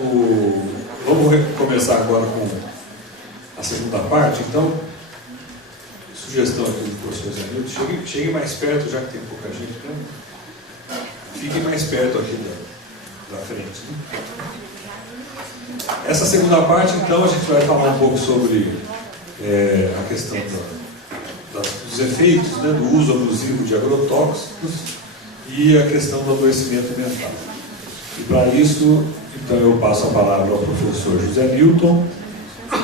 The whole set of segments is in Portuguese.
Vamos começar agora com a segunda parte, então. Sugestão aqui do professor Zé Milton, chegue mais perto, já que tem pouca gente, né? Fiquem mais perto aqui da frente. Né? Essa segunda parte, então, a gente vai falar um pouco sobre a questão dos efeitos, né, do uso abusivo de agrotóxicos e a questão do adoecimento mental. E para isso, então, eu passo a palavra ao professor José Milton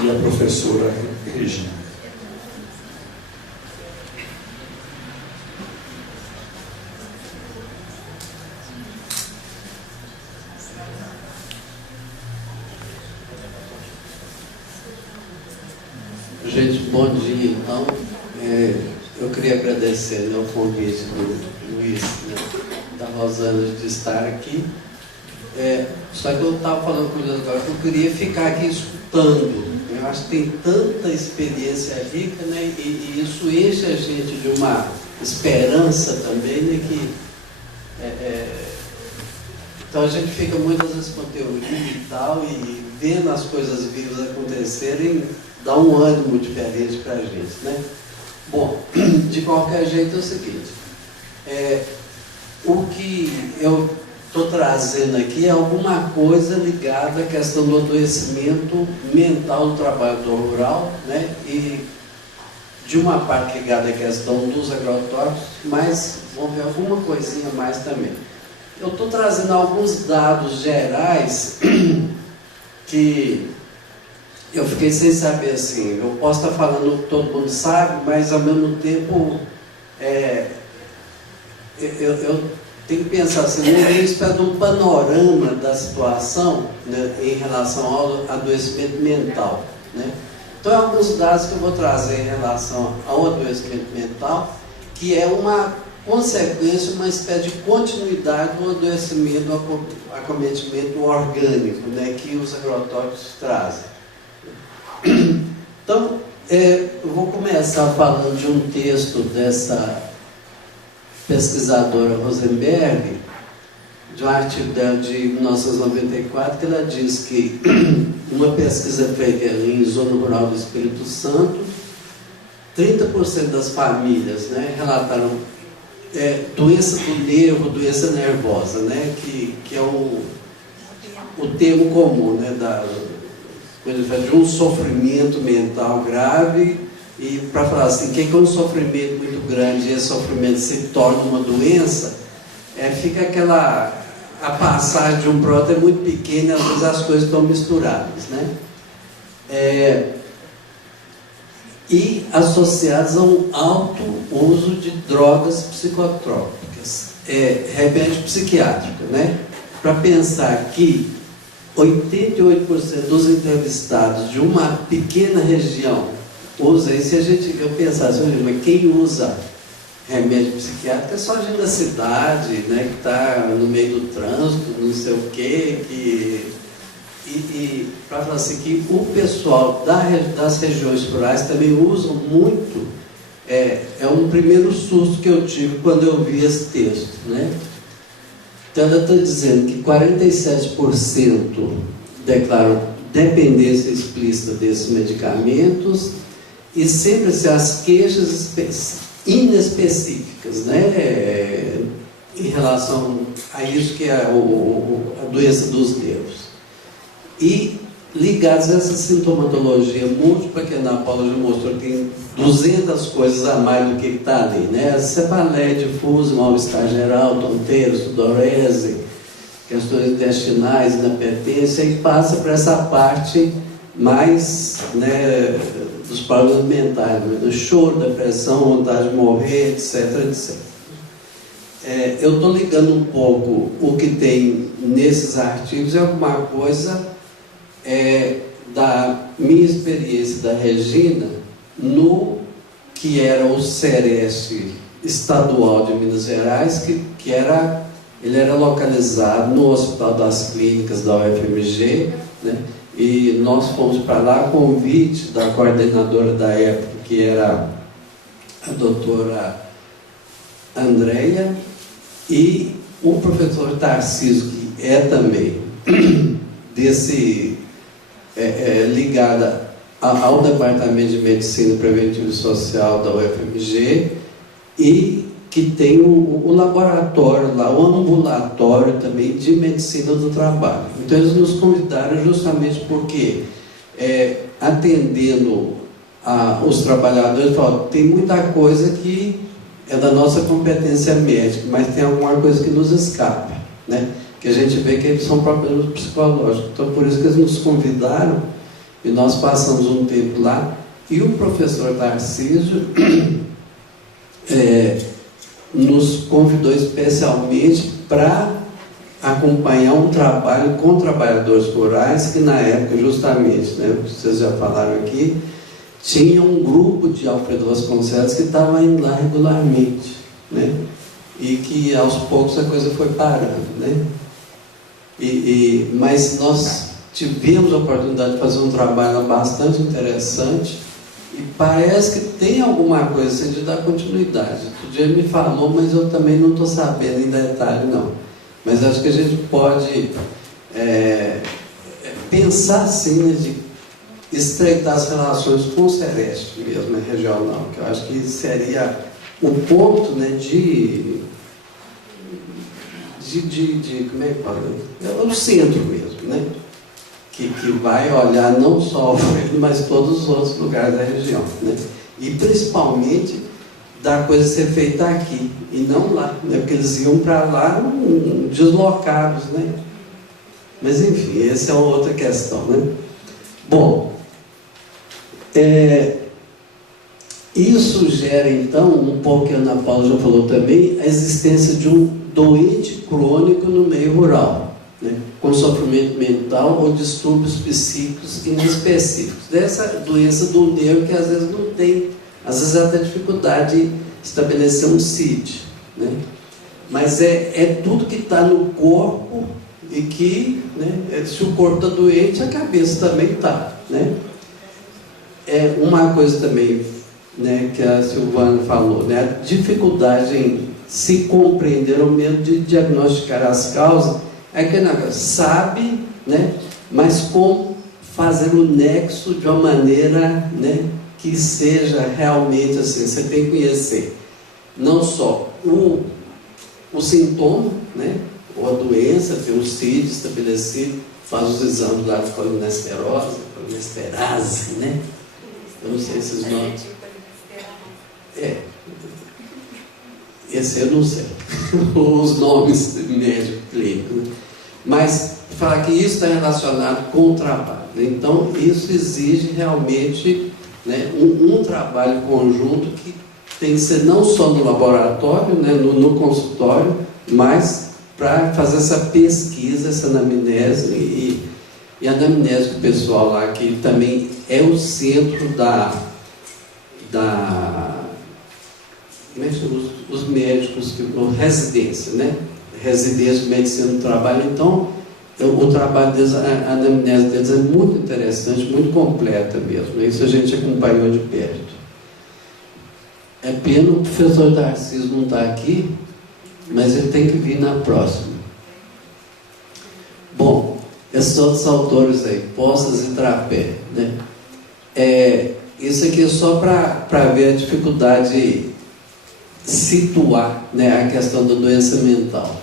e à professora Regina. Gente, bom dia. Então, eu queria agradecer, né, o convite do Luiz, né, da Rosana de estar aqui. Só que eu estava falando com eles agora que eu queria ficar aqui escutando. Eu acho que tem tanta experiência rica, né, e isso enche a gente de uma esperança também, né, que então a gente fica muitas vezes com teoria e tal, e vendo as coisas vivas acontecerem, dá um ânimo diferente para a gente, né? Bom, de qualquer jeito é o seguinte, o que eu estou trazendo aqui é alguma coisa ligada à questão do adoecimento mental do trabalhador rural, né? E de uma parte ligada à questão dos agrotóxicos, mas vamos ver alguma coisinha a mais também. Eu estou trazendo alguns dados gerais que eu fiquei sem saber, assim, eu posso estar falando o que todo mundo sabe, mas ao mesmo tempo eu tenho que pensar assim, isso para dar um panorama da situação, né, em relação ao adoecimento mental, né? Então, alguns dados que eu vou trazer em relação ao adoecimento mental, que é uma consequência, uma espécie de continuidade do adoecimento, do acometimento orgânico, né, que os agrotóxicos trazem. Então, eu vou começar falando de um texto dessa pesquisadora Rosenberg, de um artigo dela de 1994, que ela diz que uma pesquisa feita em zona rural do Espírito Santo, 30% das famílias, né, relataram doença do nervo, doença nervosa, né, que é o termo comum, né, de um sofrimento mental grave. E para falar assim, que é um sofrimento muito grande e esse sofrimento se torna uma doença, fica a passagem de um próton é muito pequena e às vezes as coisas estão misturadas, né? E associadas a um alto uso de drogas psicotrópicas, remédio psiquiátrico, né? Para pensar que 88% dos entrevistados de uma pequena região usa isso, e a gente fica pensando assim, mas quem usa remédio psiquiátrico é só a gente da cidade, né, que está no meio do trânsito, não sei o quê, e para falar assim, que o pessoal das regiões rurais também usam muito, um primeiro susto que eu tive quando eu vi esse texto, né? Então ela está dizendo que 47% declaram dependência explícita desses medicamentos, e sempre assim, as queixas inespecíficas, né, em relação a isso que é a doença dos nervos. E ligados a essa sintomatologia múltipla, que a Ana Paula já mostrou, tem 200 coisas a mais do que está ali, né? Cefaleia difusa, mal-estar geral, tonteira, sudorese, questões intestinais, inapetência, e passa para essa parte mais, né, dos problemas mentais, do choro, depressão, vontade de morrer, etc, etc. Eu estou ligando um pouco o que tem nesses artigos, é alguma coisa da minha experiência da Regina no que era o Sereste estadual de Minas Gerais, ele era localizado no Hospital das Clínicas da UFMG, né? E nós fomos para lá a convite da coordenadora da época, que era a doutora Andréia, e o professor Tarcísio, que é também ligada ao Departamento de Medicina Preventiva e Social da UFMG, e que tem o laboratório lá, o ambulatório também de medicina do trabalho. Então eles nos convidaram justamente porque, atendendo os trabalhadores, falaram, tem muita coisa que é da nossa competência médica, mas tem alguma coisa que nos escapa, né? Que a gente vê que eles são problemas psicológicos. Então por isso que eles nos convidaram, e nós passamos um tempo lá, e o professor Tarcísio nos convidou especialmente para acompanhar um trabalho com trabalhadores rurais, que na época, justamente, né, vocês já falaram aqui, tinha um grupo de Alfredo Vasconcelos que estava indo lá regularmente, né, e que aos poucos a coisa foi parando, né, mas nós tivemos a oportunidade de fazer um trabalho bastante interessante, e parece que tem alguma coisa assim, de dar continuidade. O dia me falou, mas eu também não estou sabendo em detalhe, não. Mas acho que a gente pode pensar assim, né, de estreitar as relações com o Sereste mesmo, regional, que eu acho que seria o ponto, né, como é que fala? É o centro mesmo, né? Que vai olhar não só o Alfredo, mas todos os outros lugares da região, né? E principalmente da coisa ser feita aqui e não lá, né? Porque eles iam para lá deslocados, né? Mas enfim, essa é uma outra questão, né? Bom, isso gera então, um pouco que a Ana Paula já falou também, a existência de um doente crônico no meio rural, né, com sofrimento mental ou distúrbios psíquicos inespecíficos. Dessa doença do nervo que às vezes não tem, às vezes até dificuldade de estabelecer um CID, né? Mas é tudo que está no corpo e que, né, se o corpo está doente, a cabeça também está, né? É uma coisa também, né, que a Silvana falou, né, a dificuldade em se compreender ou mesmo de diagnosticar as causas. É que sabe, né, mas como fazer o nexo de uma maneira, né, que seja realmente assim. Você tem que conhecer não só o sintoma, né, ou a doença, ter um CID estabelecido, faz os exames lá de colinesterose, colinesterase, né? Eu não sei esses nomes. Esse eu não sei. Os nomes médico clínico, né? Mas falar que isso está relacionado com o trabalho, né? Então isso exige realmente, né, um trabalho conjunto que tem que ser não só no laboratório, né, no consultório, mas para fazer essa pesquisa, essa anamnese e a anamnese do pessoal lá, que também é o centro os médicos que residência, né? Residência de medicina do trabalho. Então, o trabalho deles, a anamnese deles é muito interessante, muito completa mesmo. Isso a gente acompanhou de perto. É pena o professor Tarcísio não estar aqui, mas ele tem que vir na próxima. Bom, esses outros autores aí, Poças e Trapé, né? Isso aqui é só para ver a dificuldade situar, né, a questão da doença mental.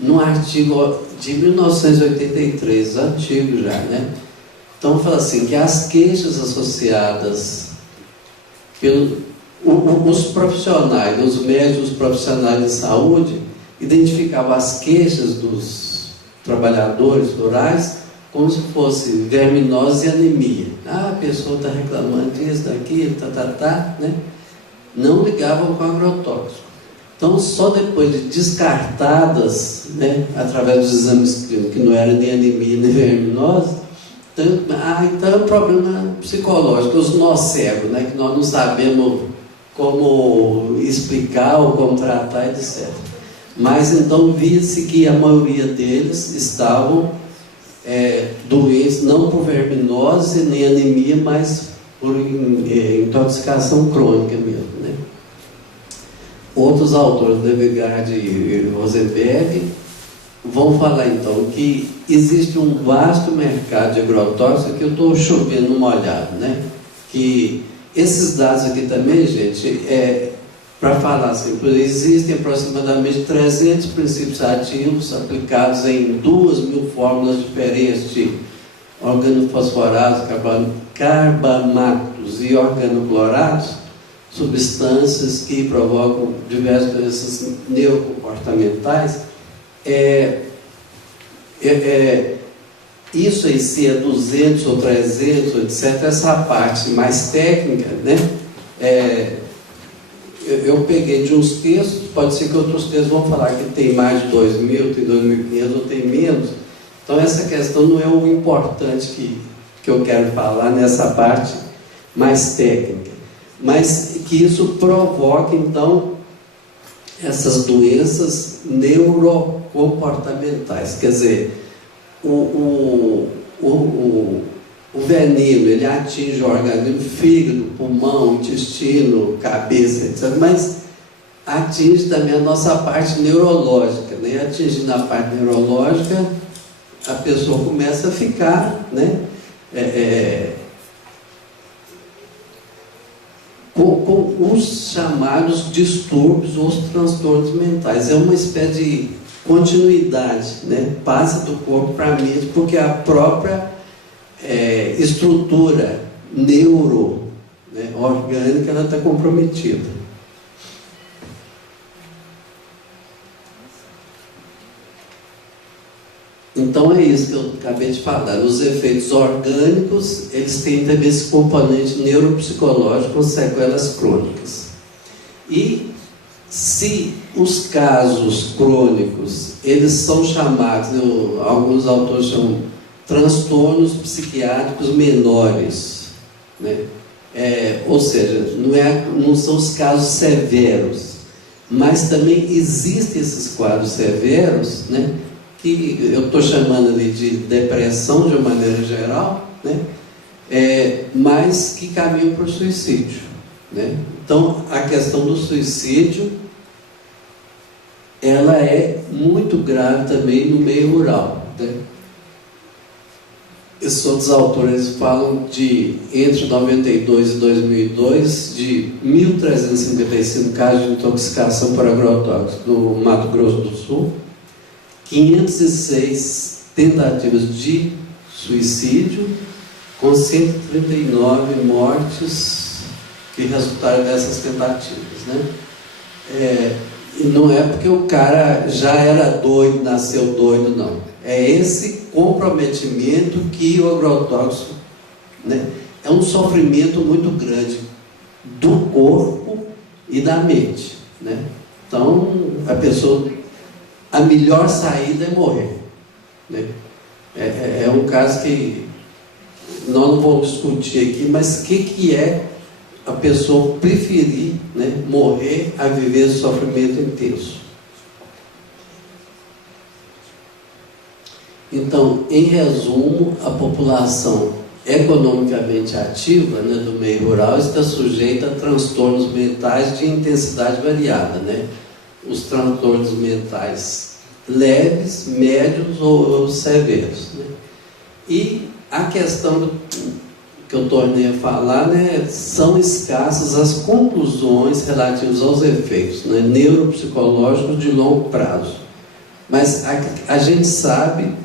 Num artigo de 1983, antigo já, né? Então fala assim, que as queixas associadas os profissionais, os médicos profissionais de saúde, identificavam as queixas dos trabalhadores rurais como se fosse verminose e anemia. A pessoa está reclamando disso, daquilo, né? Não ligavam com agrotóxico. Então, só depois de descartadas, né, através dos exames clínicos, que não era nem anemia nem verminose, então é um problema psicológico, os nós cegos, né, que nós não sabemos como explicar ou como tratar, etc. Mas então via-se que a maioria deles estavam doentes, não por verminose nem anemia, mas por intoxicação crônica mesmo, né? Outros autores, Levegaard e Rosenberg, vamos falar então que existe um vasto mercado de agrotóxicos, que eu estou chovendo no molhado, né? Que esses dados aqui também, gente, para falar assim, existem aproximadamente 300 princípios ativos aplicados em 2.000 fórmulas diferentes de organofosforados, carbamatos e organoclorados, substâncias que provocam diversas doenças neurocomportamentais. Isso em si é 200 ou 300, etc. Essa parte mais técnica, né? Eu peguei de uns textos, pode ser que outros textos vão falar que tem mais de 2.000, tem 2.500 ou tem menos. Então essa questão não é o importante que eu quero falar nessa parte mais técnica, mas que isso provoca então essas doenças neurocomportamentais. Quer dizer, o veneno, ele atinge o organismo, fígado, pulmão, intestino, cabeça, etc. Mas atinge também a nossa parte neurológica, né? Atingindo a parte neurológica, a pessoa começa a ficar, né? Com os chamados distúrbios ou os transtornos mentais. É uma espécie de continuidade, né? Passa do corpo para a mente, porque a própria estrutura orgânica, ela está comprometida. Então é isso que eu acabei de falar. Os efeitos orgânicos, eles têm também esse componente neuropsicológico com sequelas crônicas. E se os casos crônicos, eles são chamados, alguns autores chamam transtornos psiquiátricos menores, né? Ou seja, não são os casos severos, mas também existem esses quadros severos, né? Que eu estou chamando ali de depressão de uma maneira geral, né? Mas que caminham para o suicídio, né? Então, a questão do suicídio, ela é muito grave também no meio rural, né? Esses outros autores falam de, entre 92 e 2002, de 1.355 casos de intoxicação por agrotóxicos no Mato Grosso do Sul, 506 tentativas de suicídio, com 139 mortes que resultaram dessas tentativas, né? E não é porque o cara já era doido, nasceu doido, não. É esse comprometimento que o agrotóxico, né, é um sofrimento muito grande do corpo e da mente, né? Então, a melhor saída é morrer, né? É um caso que nós não vamos discutir aqui, mas o que é a pessoa preferir, né, morrer a viver esse sofrimento intenso? Então, em resumo, a população economicamente ativa, né, do meio rural está sujeita a transtornos mentais de intensidade variada, né? Os transtornos mentais leves, médios ou severos, né? E a questão que eu tornei a falar, né, são escassas as conclusões relativas aos efeitos, né, neuropsicológicos de longo prazo. Mas a gente sabe,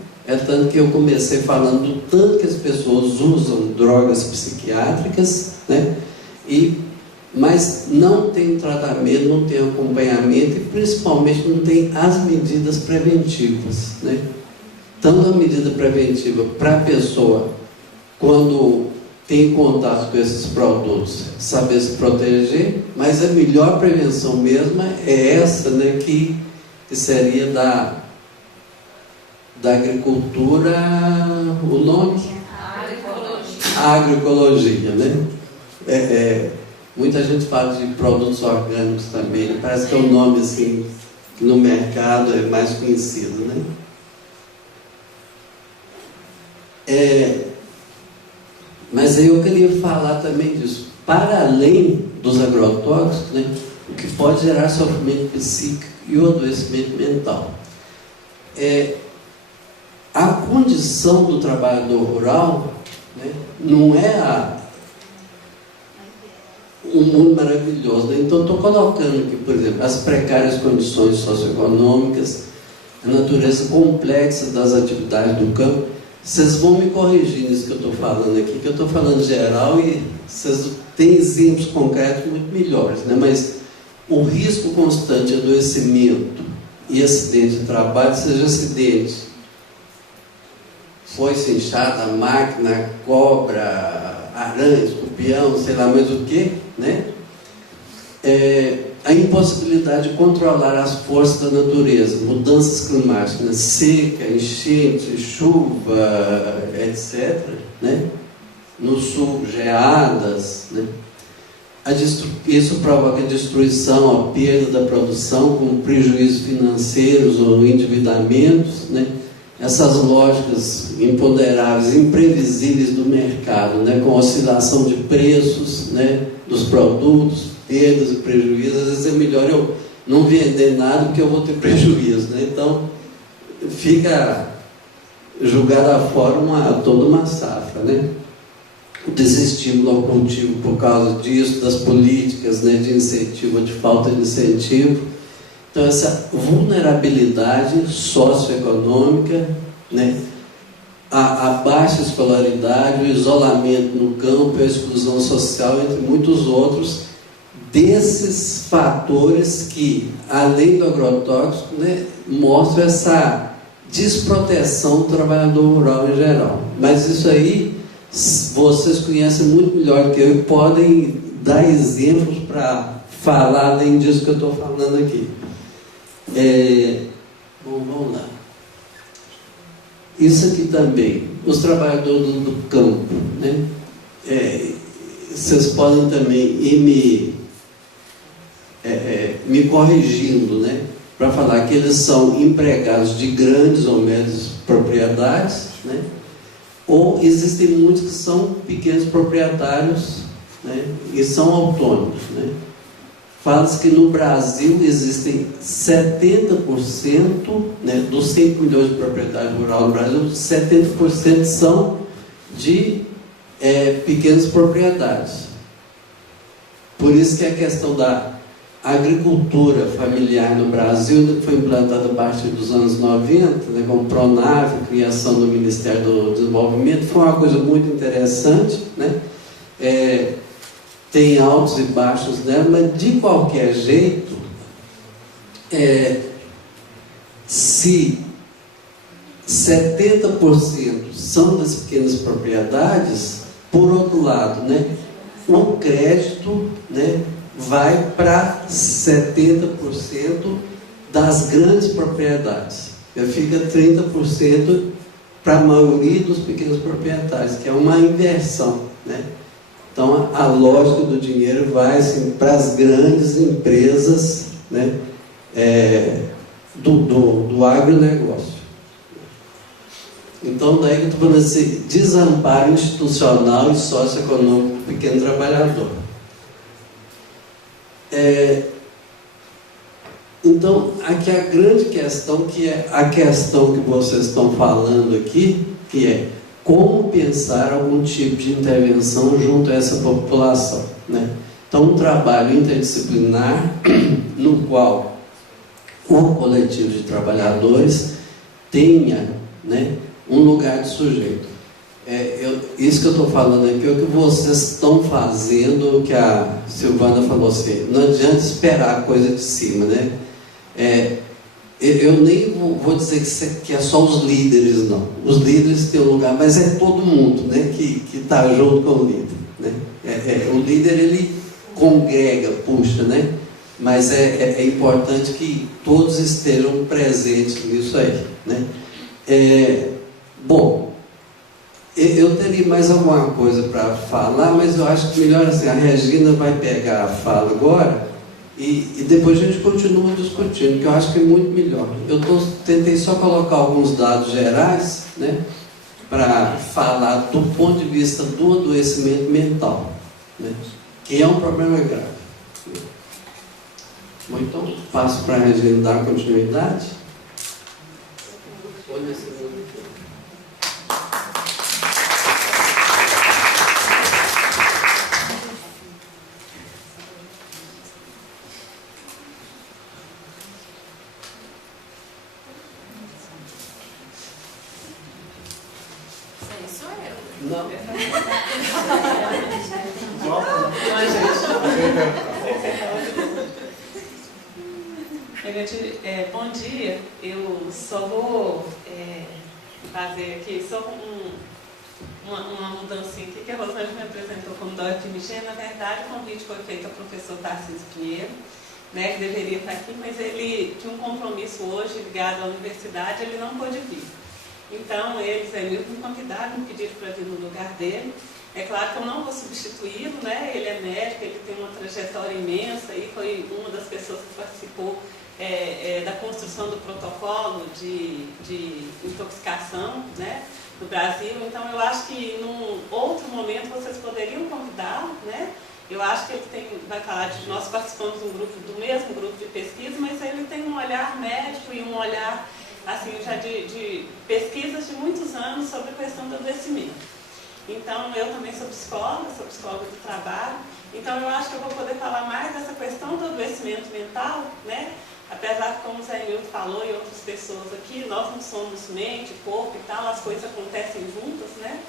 tanto que eu comecei falando do tanto que as pessoas usam drogas psiquiátricas, né, mas não tem tratamento, não tem acompanhamento e principalmente não tem as medidas preventivas, né? Tanto a medida preventiva para a pessoa, quando tem contato com esses produtos, saber se proteger, mas a melhor prevenção mesmo é essa, né, que seria da agricultura, o nome? Agroecologia, né? Muita gente fala de produtos orgânicos também, né? Parece que é um nome assim, que no mercado é mais conhecido, né? Mas aí eu queria falar também disso, para além dos agrotóxicos, né, o que pode gerar sofrimento psíquico e o adoecimento mental. a condição do trabalhador rural, né, não é um mundo maravilhoso, né? Então, estou colocando aqui, por exemplo, as precárias condições socioeconômicas, a natureza complexa das atividades do campo. Vocês vão me corrigir nisso que eu estou falando aqui, que eu estou falando geral e vocês têm exemplos concretos muito melhores, né? Mas o risco constante de adoecimento e acidente de trabalho, seja acidente, foi-se inchada, a máquina, cobra, aranha, escorpião, sei lá mais o que, né? A impossibilidade de controlar as forças da natureza, mudanças climáticas, né? Seca, enchente, chuva, etc., né? No sul, geadas, né? Isso provoca destruição, a perda da produção, com prejuízos financeiros ou endividamentos, né? Essas lógicas imponderáveis, imprevisíveis do mercado, né? Com oscilação de preços, né? Dos produtos, perdas e prejuízos. Às vezes é melhor eu não vender nada porque eu vou ter prejuízo, né? Então fica jogada fora toda uma safra, né? O desestímulo ao cultivo por causa disso, das políticas, né, de incentivo ou de falta de incentivo. Então, essa vulnerabilidade socioeconômica, né, a baixa escolaridade, o isolamento no campo, a exclusão social, entre muitos outros, desses fatores que, além do agrotóxico, né, mostram essa desproteção do trabalhador rural em geral. Mas isso aí vocês conhecem muito melhor que eu e podem dar exemplos para falar além disso que eu estou falando aqui. Bom, vamos lá. Isso aqui também, os trabalhadores do campo, né? Vocês podem também ir me corrigindo, né? Para falar que eles são empregados de grandes ou médias propriedades, né? Ou existem muitos que são pequenos proprietários, né? E são autônomos, né? Fala-se que no Brasil existem 70%, né, dos 5 milhões de propriedades rurais no Brasil, 70% são de pequenas propriedades. Por isso que a questão da agricultura familiar no Brasil, que foi implantada a partir dos anos 90, né, com o Pronaf, criação do Ministério do Desenvolvimento, foi uma coisa muito interessante, né? Tem altos e baixos dela, mas de qualquer jeito, se 70% são das pequenas propriedades, por outro lado, né, o crédito, né, vai para 70% das grandes propriedades. Fica 30% para a maioria dos pequenos proprietários, que é uma inversão, né? Então, a lógica do dinheiro vai assim, para as grandes empresas, né, do agronegócio. Então, daí que eu estou falando assim, desamparo institucional e socioeconômico do pequeno trabalhador. Então, aqui a grande questão, que é a questão que vocês estão falando aqui, que é como pensar algum tipo de intervenção junto a essa população, né? Então, um trabalho interdisciplinar no qual o coletivo de trabalhadores tenha, né, um lugar de sujeito. Isso que eu estou falando aqui é o que vocês estão fazendo, que a Silvana falou assim, não adianta esperar a coisa de cima, né? Eu nem vou dizer que é só os líderes, não. Os líderes têm um lugar, mas é todo mundo, né, que está junto com o líder, né? O líder, ele congrega, puxa, né? Mas é importante que todos estejam presentes nisso aí, né? Bom, eu teria mais alguma coisa para falar, mas eu acho que melhor assim, a Regina vai pegar a fala agora e depois a gente continua discutindo, que eu acho que é muito melhor. Eu tentei só colocar alguns dados gerais, né, para falar do ponto de vista do adoecimento mental, né, que é um problema grave. Bom, então passo para a Regina dar continuidade. Põe no segundo turno. Sou eu. Não. Gente, bom dia. Eu só vou fazer aqui só uma mudancinha aqui, que a Rosângela me apresentou como Dora Timigê. Na verdade, o convite foi feito ao professor Tarcísio Pinheiro, né, que deveria estar aqui, mas ele tinha um compromisso hoje ligado à universidade, ele não pôde vir. Então, eles me convidaram, me pediram para vir no lugar dele. É claro que eu não vou substituí-lo, né? Ele é médico, ele tem uma trajetória imensa e foi uma das pessoas que participou da construção do protocolo de intoxicação, né, no Brasil. Então, eu acho que num outro momento vocês poderiam convidá-lo, né? Eu acho que ele vai falar de nós participamos do mesmo grupo de pesquisa, mas ele tem um olhar médico e um olhar assim, já de pesquisas de muitos anos sobre a questão do adoecimento. Então, eu também sou psicóloga do trabalho, então eu acho que eu vou poder falar mais dessa questão do adoecimento mental, né? Apesar que, como o Zé Milton falou e outras pessoas aqui, nós não somos mente, corpo e tal, as coisas acontecem juntas, né?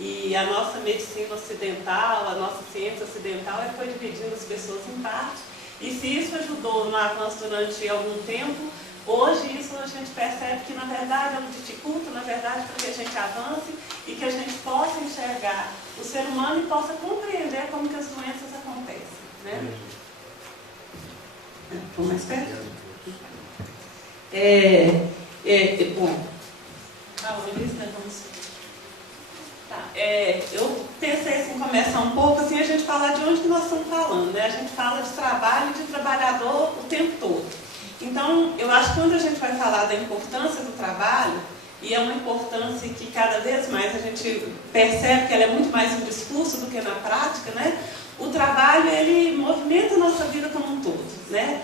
E a nossa medicina ocidental, a nossa ciência ocidental foi dividindo as pessoas em partes, e se isso ajudou no avanço durante algum tempo, hoje isso a gente percebe que na verdade é um dificulta, na verdade, para que a gente avance e que a gente possa enxergar o ser humano e possa compreender como que as doenças acontecem, né? Vamos mais perto? Bom, eu pensei assim, começar um pouco assim, a gente falar de onde que nós estamos falando, né? A gente fala de trabalho e de trabalhador o tempo todo. Então, eu acho que quando a gente vai falar da importância do trabalho, e é uma importância que cada vez mais a gente percebe que ela é muito mais um discurso do que na prática, né? O trabalho, ele movimenta a nossa vida como um todo, né?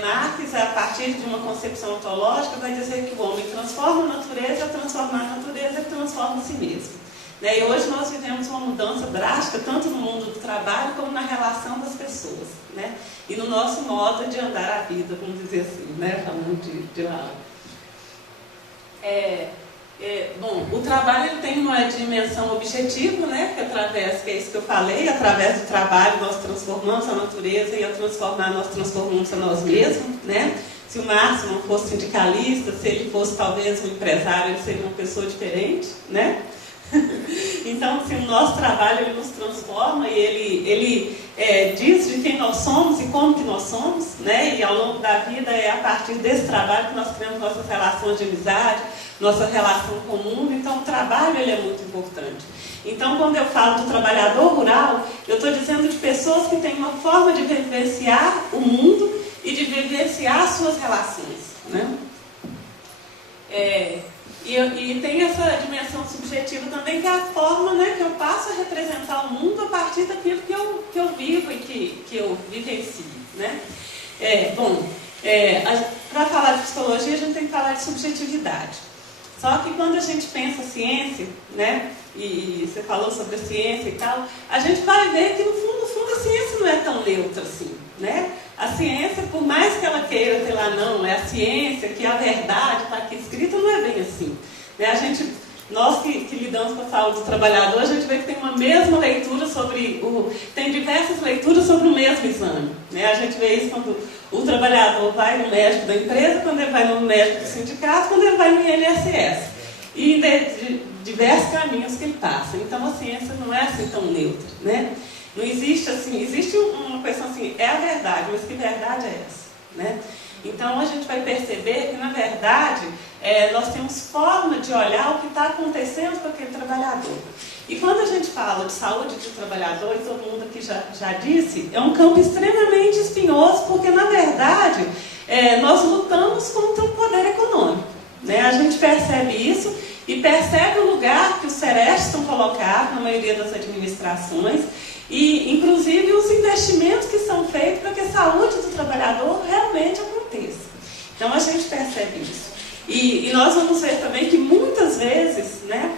Marx, a partir de uma concepção ontológica, vai dizer que o homem transforma a natureza, ao transformar a natureza, ele transforma a si mesmo. Né? E hoje nós vivemos uma mudança drástica, tanto no mundo do trabalho, como na relação das pessoas, né? E no nosso modo de andar a vida, vamos dizer assim, né? Falando de lá. Bom, o trabalho ele tem uma dimensão objetiva, né? Que é isso que eu falei, através do trabalho nós transformamos a natureza e ao transformar nós transformamos a nós mesmos, né? Se o Marx não fosse sindicalista, se ele fosse talvez um empresário, ele seria uma pessoa diferente, né? Então, assim, o nosso trabalho ele nos transforma e ele diz de quem nós somos e como que nós somos, né? E ao longo da vida é a partir desse trabalho que nós criamos nossas relações de amizade, nossa relação com o mundo. Então, o trabalho ele é muito importante. Então, quando eu falo do trabalhador rural, eu estou dizendo de pessoas que têm uma forma de vivenciar o mundo e de vivenciar as suas relações, né? E tem essa dimensão subjetiva também, que é a forma, né, que eu passo a representar o mundo a partir daquilo que eu vivo e que eu vivencio, né? Para falar de psicologia, a gente tem que falar de subjetividade. Só que quando a gente pensa ciência, né, e você falou sobre a ciência e tal, a gente vai ver que no fundo a ciência não é tão neutra assim, né? A ciência, por mais que ela queira ter lá, não, é a ciência, que a verdade está aqui escrita, não é bem assim. Né? Nós que lidamos com a saúde do trabalhador, a gente vê que tem uma mesma leitura tem diversas leituras sobre o mesmo exame. Né? A gente vê isso quando o trabalhador vai no médico da empresa, quando ele vai no médico do sindicato, quando ele vai no INSS. E de diversos caminhos que ele passa. Então a ciência não é assim tão neutra, né? Não existe assim, existe uma questão assim, é a verdade, mas que verdade é essa? Né? Então a gente vai perceber que, na verdade, nós temos forma de olhar o que está acontecendo com aquele trabalhador. E quando a gente fala de saúde do trabalhador, e todo mundo aqui já disse, é um campo extremamente espinhoso, porque, na verdade, nós lutamos contra o poder econômico. Né? A gente percebe isso e percebe o lugar que os CEREST estão colocados na maioria das administrações, e, inclusive, os investimentos que são feitos para que a saúde do trabalhador realmente aconteça. Então, a gente percebe isso. E nós vamos ver também que muitas vezes, né,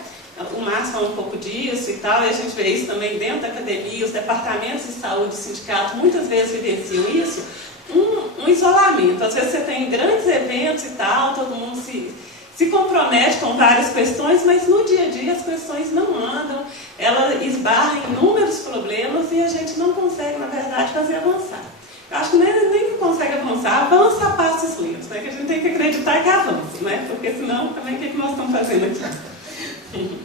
o Márcio fala um pouco disso e tal, e a gente vê isso também dentro da academia, os departamentos de saúde, o sindicato, muitas vezes vivenciam isso, um isolamento. Às vezes você tem grandes eventos e tal, todo mundo se compromete com várias questões, mas no dia a dia as questões não andam, ela esbarra em inúmeros problemas e a gente não consegue, na verdade, fazer avançar. Eu acho que nem consegue avançar, avança a passos lentos, né? Que a gente tem que acreditar que avança, né? Porque senão, também, o que nós estamos fazendo aqui?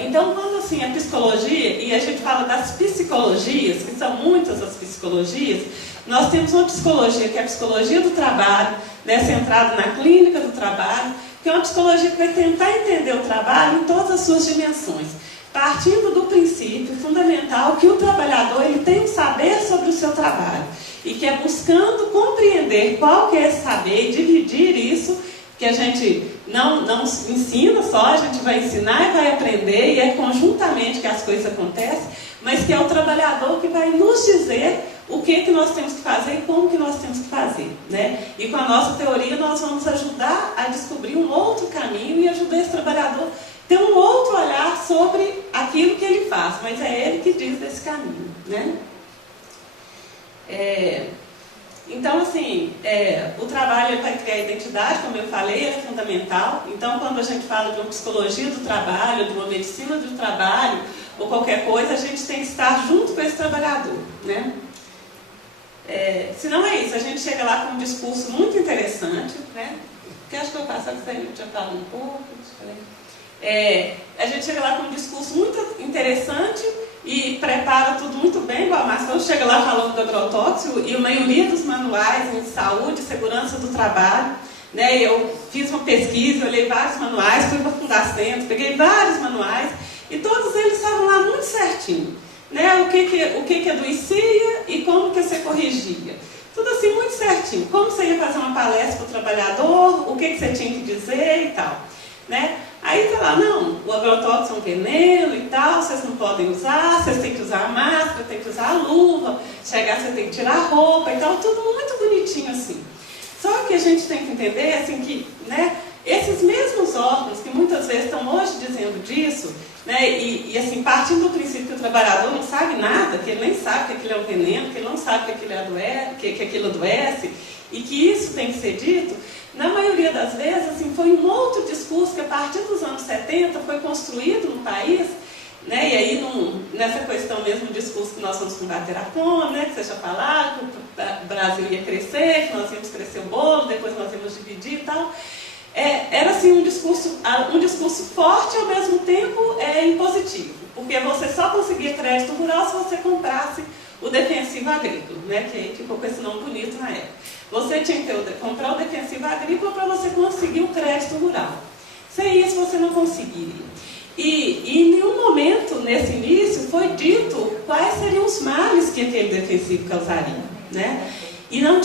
Então, quando assim, a psicologia, e a gente fala das psicologias, que são muitas as psicologias, nós temos uma psicologia que é a psicologia do trabalho, né, centrada na clínica do trabalho, que é uma psicologia que vai tentar entender o trabalho em todas as suas dimensões, partindo do princípio fundamental que o trabalhador ele tem um saber sobre o seu trabalho, e que é buscando compreender qual que é esse saber e dividir isso, que a gente não ensina só, a gente vai ensinar e vai aprender, e é conjuntamente que as coisas acontecem, mas que é o trabalhador que vai nos dizer o que nós temos que fazer e como que nós temos que fazer, né? E com a nossa teoria nós vamos ajudar a descobrir um outro caminho e ajudar esse trabalhador a ter um outro olhar sobre aquilo que ele faz, mas é ele que diz desse caminho, né? Então, assim, o trabalho para criar identidade, como eu falei, é fundamental. Então, quando a gente fala de uma psicologia do trabalho, de uma medicina do trabalho, ou qualquer coisa, a gente tem que estar junto com esse trabalhador, né? Se não é isso, a gente chega lá com um discurso muito interessante, né? Que acho que eu faço, que você já fala um pouco. A gente chega lá com um discurso muito interessante e prepara tudo muito bem, igual a Márcia chega lá falando do agrotóxico, e a maioria dos manuais em saúde e segurança do trabalho, né? Eu fiz uma pesquisa, olhei vários manuais, fui para Fundacentro, peguei vários manuais, e todos eles estavam lá muito certinho, né? O que adoecia e como que você corrigia. Tudo assim muito certinho. Como você ia fazer uma palestra para o trabalhador, o que você tinha que dizer e tal, né? Aí tá lá, não, o agrotóxico é um veneno e tal, vocês não podem usar, vocês têm que usar a máscara, tem que usar a luva, chegar você tem que tirar a roupa e tal, tudo muito bonitinho assim. Só que a gente tem que entender assim que, né, esses mesmos órgãos que muitas vezes estão hoje dizendo disso, né, e assim, partindo do princípio que o trabalhador não sabe nada, que ele nem sabe que aquilo é um veneno, que ele não sabe que aquilo adoece, e que isso tem que ser dito, na maioria das vezes, assim, foi um outro discurso que a partir dos anos 70 foi construído no país, né, e aí nessa questão mesmo do discurso que nós vamos combater a fome, né, que você já falou, que o Brasil ia crescer, que nós íamos crescer o bolo, depois nós íamos dividir e tal. Era assim um discurso forte e ao mesmo tempo impositivo, porque você só conseguia crédito rural se você comprasse o defensivo agrícola, né, que ficou com esse nome bonito na época. Você tinha que comprar o defensivo agrícola para você conseguir o crédito rural. Sem isso você não conseguiria. E em nenhum momento nesse início foi dito quais seriam os males que aquele defensivo causaria, né? E não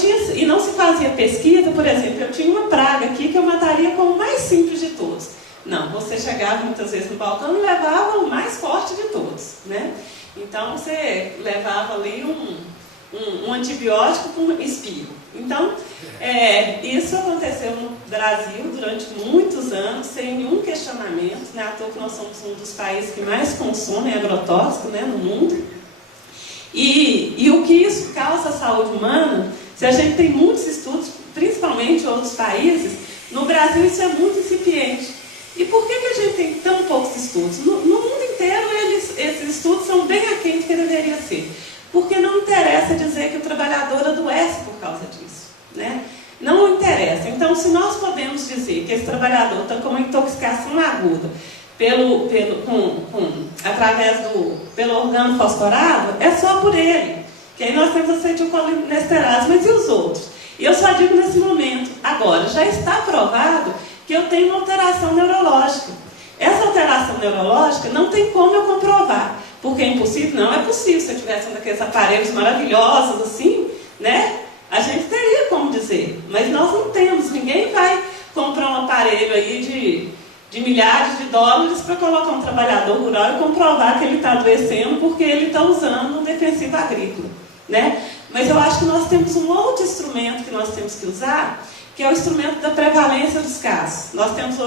se fazia pesquisa, por exemplo, eu tinha uma praga aqui que eu mataria com o mais simples de todos. Não, você chegava muitas vezes no balcão e levava o mais forte de todos, né? Então você levava ali um antibiótico com espirro. Então, isso aconteceu no Brasil durante muitos anos, sem nenhum questionamento, né? À toa que nós somos um dos países que mais consomem agrotóxico, né, no mundo. E o que isso causa à saúde humana, se a gente tem muitos estudos, principalmente em outros países, no Brasil isso é muito incipiente. E por que a gente tem tão poucos estudos? No mundo inteiro esses estudos são bem aquém do que deveria ser. Porque não interessa dizer que o trabalhador adoece por causa disso, né? Não interessa. Então, se nós podemos dizer que esse trabalhador está com uma intoxicação aguda através pelo organo fosforado, é só por ele. Que aí nós temos acetilcolinesterase, mas e os outros? E eu só digo nesse momento, agora, já está provado que eu tenho uma alteração neurológica. Essa alteração neurológica não tem como eu comprovar. Porque é impossível? Não é possível. Se eu tivesse um daqueles aparelhos maravilhosos assim, né? A gente teria como dizer. Mas nós não temos. Ninguém vai comprar um aparelho aí de milhares de dólares para colocar um trabalhador rural e comprovar que ele está adoecendo porque ele está usando um defensivo agrícola, né? Mas eu acho que nós temos um outro instrumento que nós temos que usar, que é o instrumento da prevalência dos casos. Nós temos